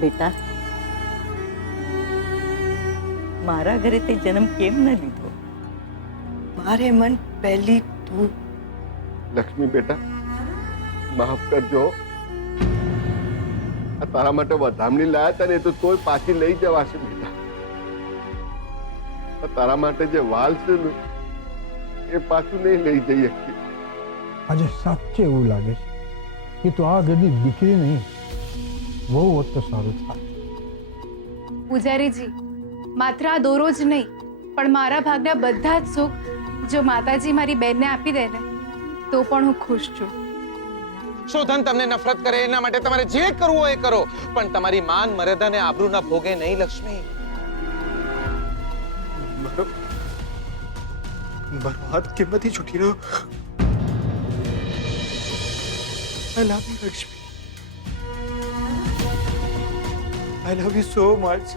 બેટા, મારા ઘરે તે જન્મ કેમ ન લીધો? મારે મન પહેલી તું. લક્ષ્મી બેટા, માફ કરજો. આ તારા માટે વધામણી લાયા હતા ને, એ તો તોય પાછી લઈ જવાશે બેટા. આ તારા માટે જે વાલ છે ને, એ પાછું નહીં લઈ જઈ શકીએ. આજે સાચે એવું લાગે છે કે તું આ ઘરની દીકરી નહીં, બહુ હોત તો સારું થાય. પૂજારીજી, માત્ર આ દોરો જ નહીં પણ મારા ભાગના બધા જ સુખ જો માતાજી મારી બહેનને આપી દે ને તો પણ હું ખુશ છું. શોધન તમને નફરત કરે એના માટે તમારે જે કરવું હોય એ કરો, પણ તમારી માન મર્યાદા ને આબરૂના ભોગે નહીં. લક્ષ્મી, મારો હાથ કેમથી છૂટી રહ્યો? I love you, Lakshmi. I love you so much.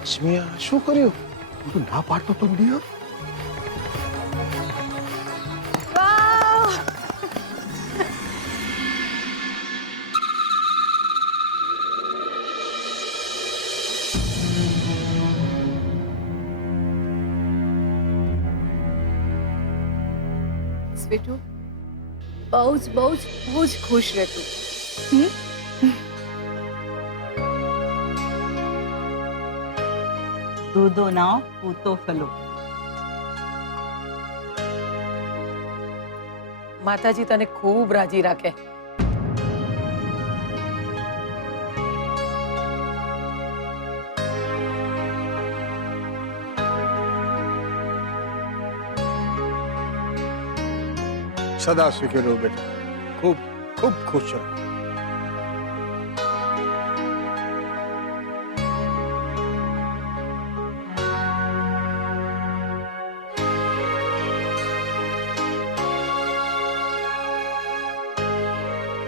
Lakshmi, આ શું કર્યું? તું ના પાડતો તો નહીં. સ્વીટુ, બહુ જ ખુશ રહેતું. દૂધો નાવ પૂતો ફલો. માતાજી તને ખૂબ રાજી રાખે. સદા સુખી રહો બેટા, ખૂબ ખૂબ ખુશ રહો.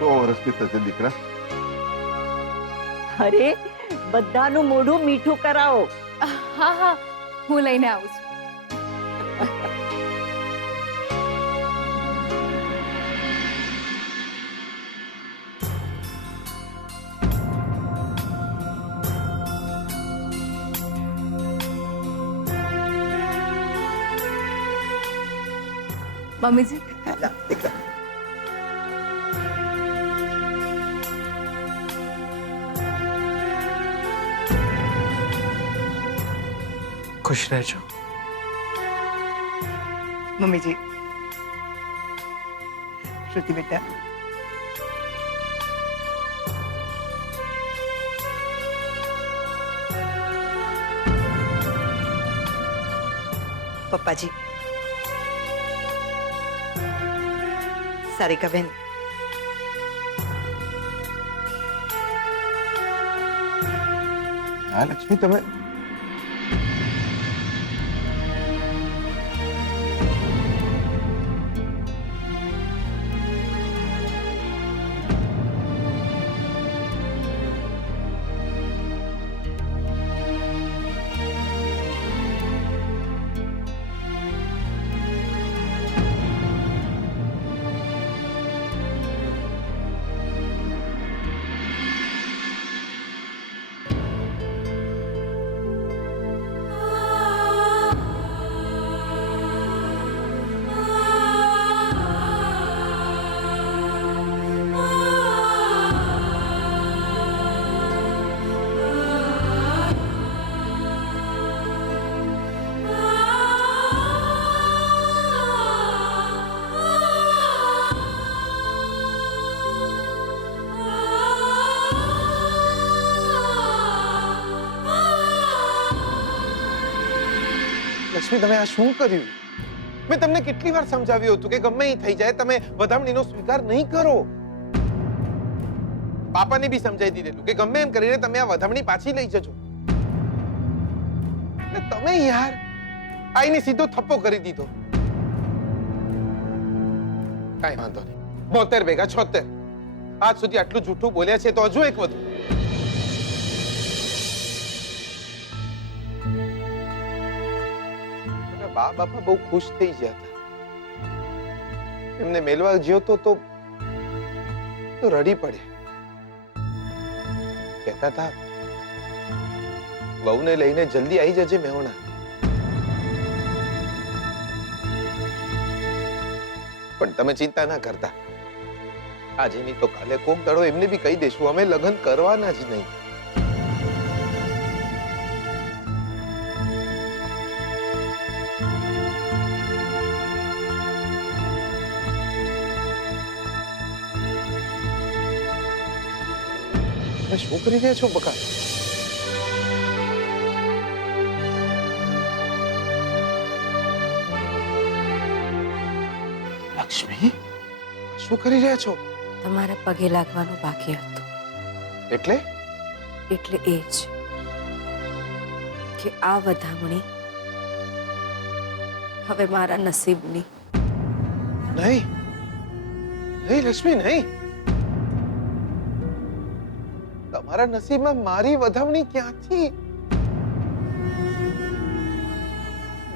સો વર્ષથી થશે દીકરા. અરે, બધાનું મોઢું મીઠું કરાવો. હા, હું લઈને આવું છું. મમ્મીજી, ખુશ રહેજો. મમ્મીજી, શ્રુતિ બેટા, પપ્પાજી, સારિકા બેન, હા લક્ષ્મી, તમે લક્ષ્મી, તમે આ શું કર્યું? મેં તમને કેટલી વાર સમજાવ્યું હતું કે ગમે એ થઈ જાય તમે વધામણીનો સ્વીકાર નહીં કરો. પાપાને બી સમજાવી દીધેલું કે ગમે એમ કરીને તમે આ વધામણી પાછી લઈ જજો. તમે યાર આઈને સીધો થપ્પો કરી દીધો. કાંઈ વાંધો નહીં, 72 ભેગા 76. આજ સુધી આટલું જૂઠું બોલ્યા છે તો હજુ એક વધુ. બા બાપા બહુ ખુશ થઈ ગયા હતા. એમને મેલવા ગયો તો રડી પડે. કહેતા હતા વહુને લઈને જલ્દી આવી જજે મેહોણા. પણ તમે ચિંતા ના કરતા, આજે નહીં તો કાલે કોક દાડો એમને બી કહી દેશું અમે લગ્ન કરવાના જ નહીં. શું કરી રહ્યા છો બકા? લક્ષ્મી, શું કરી રહ્યા છો? તમારા પગે લાગવાનું બાકી હતું. એટલે એ જ કે આ વધામણી હવે મારા નસીબની. નહીં નહીં લક્ષ્મી, નહીં. તમારા નસીબમાં મારી વધામણી ક્યાંથી?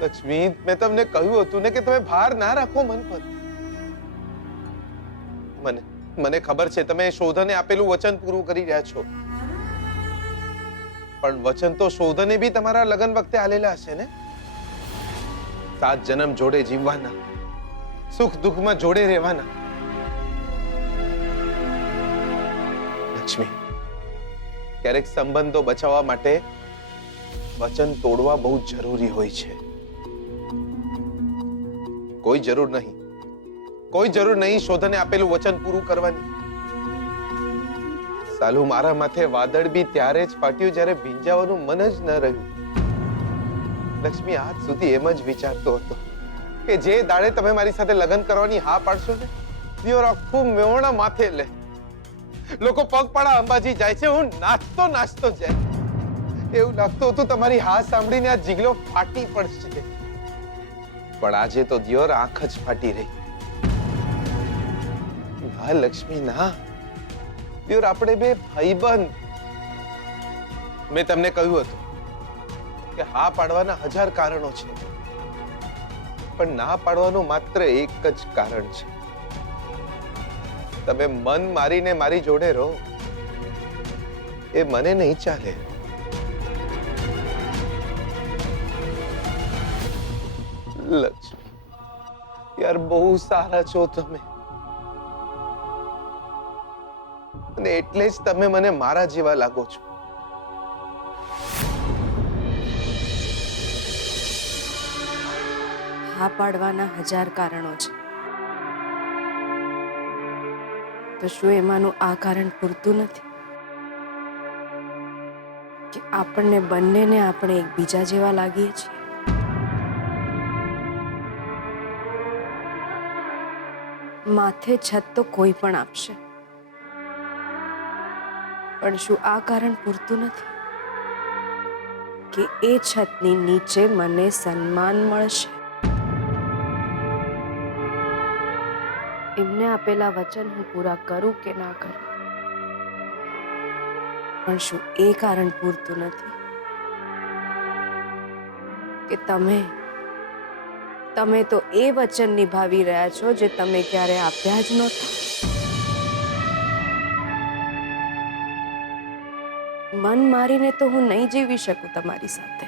લક્ષ્મી, મેં તમને કહ્યું હતું ને કે તમે ભાર ના રાખો મન પર. મને ખબર છે તમે શોધને આપેલું વચન પૂરું કરી રહ્યા છો, પણ વચન તો શોધને બી તમારા લગ્ન વખતે આલેલા હશે ને. 7 જન્મ જોડે જીવવાના, સુખ દુઃખમાં જોડે રહેવાના. લક્ષ્મી, ક્યારેક સંબંધો બચાવવા માટે વચન તોડવા બહુ જરૂરી હોય છે. કોઈ જરૂર નહીં શોધને આપેલું વચન પૂરું કરવાની. સાલું મારા માથે વાદળ બી ત્યારે જ ફાટ્યું જ્યારે ભીંજાવાનું મન જ ન રહ્યું. લક્ષ્મી, આજ સુધી એમ જ વિચારતો હતો કે જે દાડે તમે મારી સાથે લગ્ન કરવાની હા પાડશો ને, દિયોર આખું મેહોણા માથે લે. લોકો પગપાળા અંબાજી જાય છે, હું નાચતો જાય. એવું લાગતું હતું તમારી હા સાંભળીને આ જીગલો ફાટી પડશે. પણ આજે તો દિયોર આંખ જ ફાટી રહી. ના લક્ષ્મી, ના. દિયોર આપણે બે ભાઈબંધ. મેં તમને કહ્યું હતું કે હા પાડવાના 1000 કારણો છે, પણ ના પાડવાનું માત્ર એક જ કારણ છે. તમે મન મારીને મારી જોડે રહો, એ મને નહીં ચાલે. લક્ષ્મી, યાર બહુ સારા છો તમે, અને એટલે જ તમે મને મારા જેવા લાગો છો. હા પાડવાના 1000 કારણો છે, તો શું એમાંનું આ કારણ પૂરતું નથી કે આપણને બંનેને આપણે એકબીજા જેવા લાગીએ છીએ? માથે છત તો કોઈ પણ આપશે, પણ શું આ કારણ પૂરતું નથી કે એ છતની નીચે મને સન્માન મળશે? એમને આપેલા વચન હું પૂરા કરું કે ના કરું, પણ શું એ કારણ પૂરતું નથી કે તમે તો એ વચન નિભાવી રહ્યા છો જે તમે ક્યારે આપ્યા જ નહોતા? મન મારીને તો હું નહીં જીવી શકું તમારી સાથે,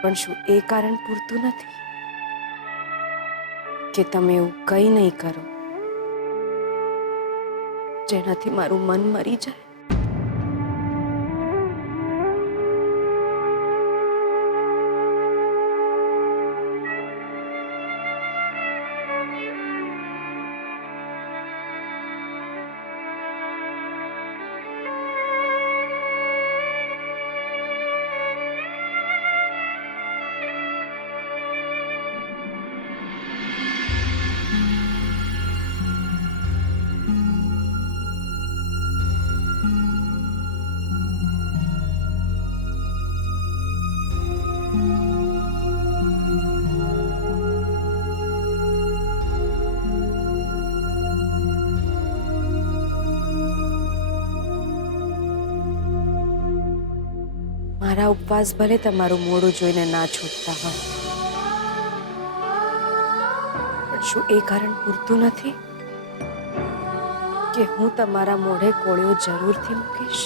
પણ શું એ કારણ પૂરતું નથી કે તમે એવું કંઈ નહીં કરો જેનાથી મારું મન મરી જાય? મારા ઉપવાસ ભલે તમારું મોઢું જોઈને ના છૂટતા હોય, પણ શું એ કારણ પૂરતું નથી કે હું તમારા મોઢે કોળિયો જરૂરથી મૂકીશ?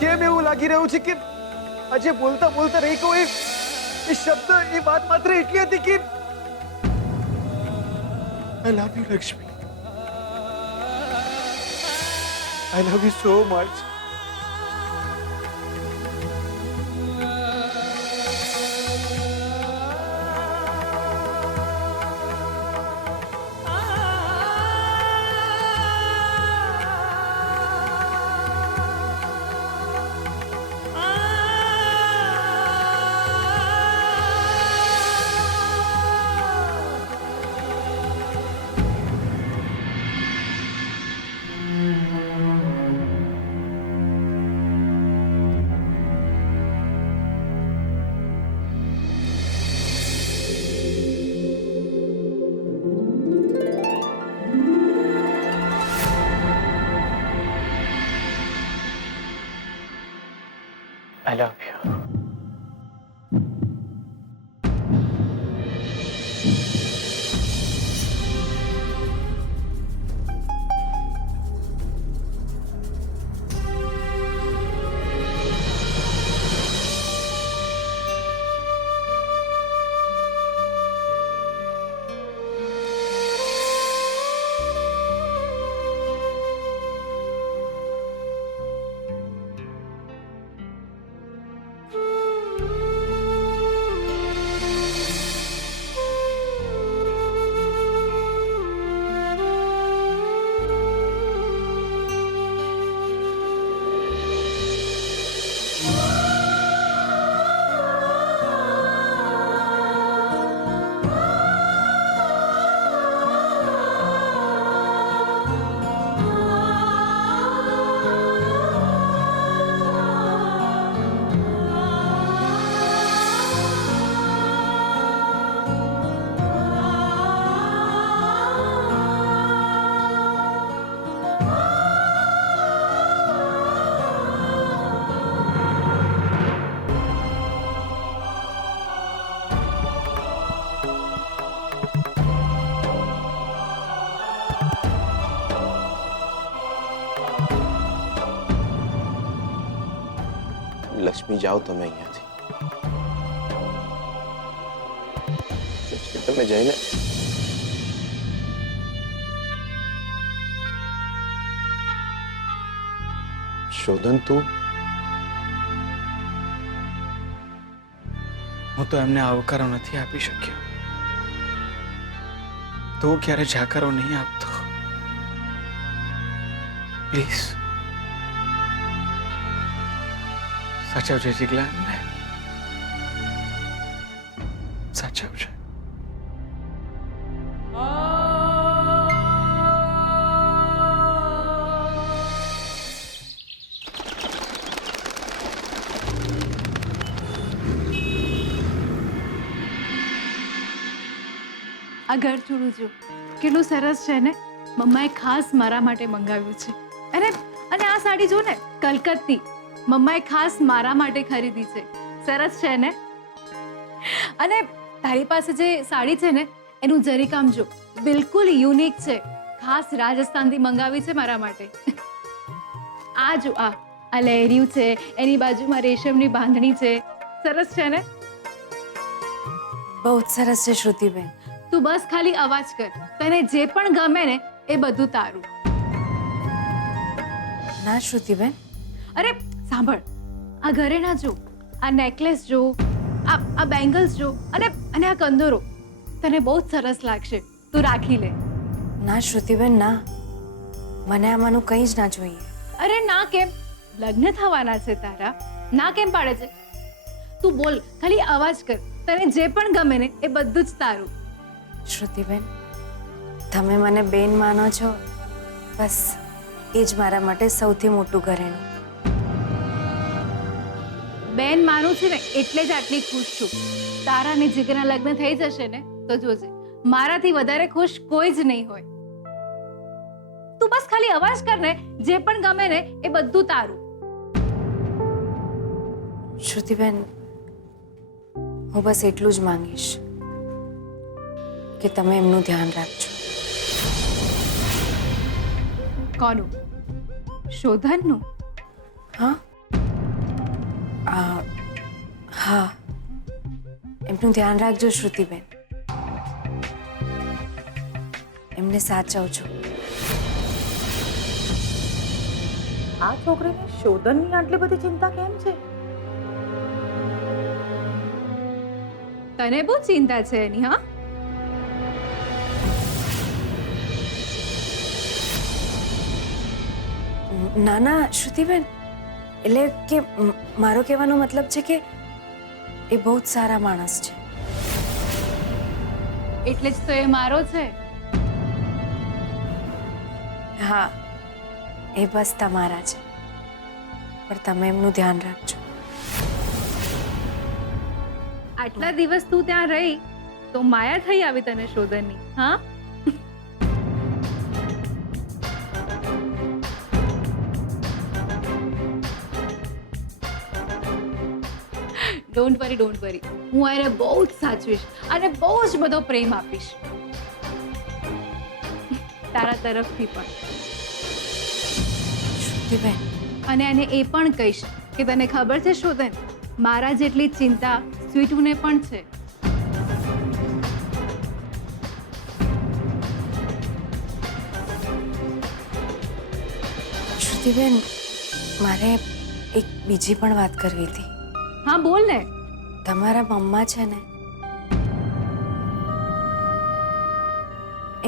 કેમ એવું લાગી રહ્યું છે કે આજે બોલતા બોલતા રહી ગયો એ શબ્દ, એ વાત માત્ર એટલી હતી કે I love you Lakshmi, I love you so much. I love you. Lakshmi, જાઓ તમે અહીંયાથી. લક્ષ્મી, તમે જઈને શોધન, તું હું તો એમને આવકારો નથી આપી શક્યો, તો ક્યારે જાકારો નહીં આપતો. પ્લીઝ સાચવજે જીગલા, એમને સાચવજે. આ ગળચૂડું જો કેટલું સરસ છે ને, મમ્માએ ખાસ મારા માટે મંગાવ્યું છે. અને અને આ સાડી જો ને, કલકત્તી, મમ્માએ ખાસ મારા માટે ખરીદી છે. સરસ છે ને? અને તારી પાસે જે સાડી છે ને, એનું જરીકામ જો, બિલકુલ યુનિક છે. ખાસ રાજસ્થાનથી મંગાવી છે મારા માટે. આ જો આ લહેરિયું છે, એની બાજુમાં રેશમની બાંધણી છે. સરસ છે ને? બહુ જ સરસ છે શ્રુતિબેન. તું બસ ખાલી અવાજ કર. તને જે પણ ગમે ને એ બધું તારું. ના શ્રુતિબેન, અરે સાંભળ, આ ઘરેણા જો, આ નેકલેસ જો, આ બેંગલ્સ જો, અને આ કંદોરો તને બહુ જ સરસ લાગશે. તું રાખી લે. ના શ્રુતિબેન ના, મને આમાંનું કંઈ જ ના જોઈએ. અરે ના કેમ? લગ્ન થવાના છે તારા, ના કેમ પાડે છે? તું બોલ, ખાલી અવાજ કર. તને જે પણ ગમે ને એ બધું જ તારું. શ્રુતિબેન, તમે મને બેન માનો છો, બસ એ જ મારા માટે સૌથી મોટું ઘરેણું. બેન માનું છું ને એટલે જ આટલી ખુશ છું. તારા ને જીગરના લગ્ન થઈ જશે ને તો જોજે, મારાથી વધારે ખુશ કોઈ જ નહીં હોય. તું બસ ખાલી અવાજ કર ને, જે પણ ગમે ને એ બધું તારું. શ્રુતિબેન, હું બસ એટલું જ માંગીશ કે તમે એમનું ધ્યાન રાખજો. કોનું? શોધનનું? હા હા, એમનું ધ્યાન રાખજો શ્રુતિબેન. એમને સાચવજો. આ છોકરીને શોધનની આટલી બધી ચિંતા કેમ છે? તને બહુ ચિંતા છે એની. હા, ના ના શ્રુતિબેન, એટલે કે મારો કહેવાનો મતલબ છે કે એ બહુ જ સારા માણસ છે. એટલે જ તો એ મારો છે. હા, એ બસ તમારા છે, પણ તમે એમનું ધ્યાન રાખજો. આટલા દિવસ તું ત્યાં રહી તો માયા થઈ આવી તને શોધનની. હા, ડોન્ટ વરી, હું એને બહુ જ સાચવીશ અને બહુ જ બધો પ્રેમ આપીશ તારા તરફથી પણ. શ્રુતિબેન, અને એને એ પણ કહીશ કે તને ખબર છે શોધન, મારા જેટલી ચિંતા સ્વીટુને પણ છે. શ્રુતિબેન, મારે એક બીજી પણ વાત કરવી હતી. હા બોલ ને. તમારા મમ્મા છે ને,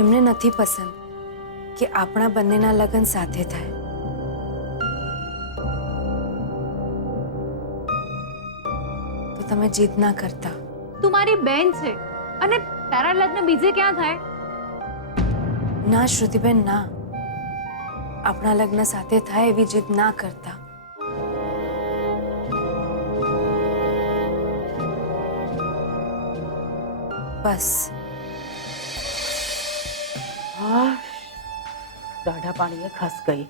એમને નથી પસંદ કે આપણા બંનેના લગ્ન સાથે થાય. તો તમે જીદ ના કરતા. તું મારી બેન છે અને તારા લગ્ન બીજે ક્યાં થાય? ના શ્રુતિબેન ના, આપણા લગ્ન સાથે થાય એવી જીદ ના કરતા. બસ. દાઢા પાણીએ ખસ ગઈ.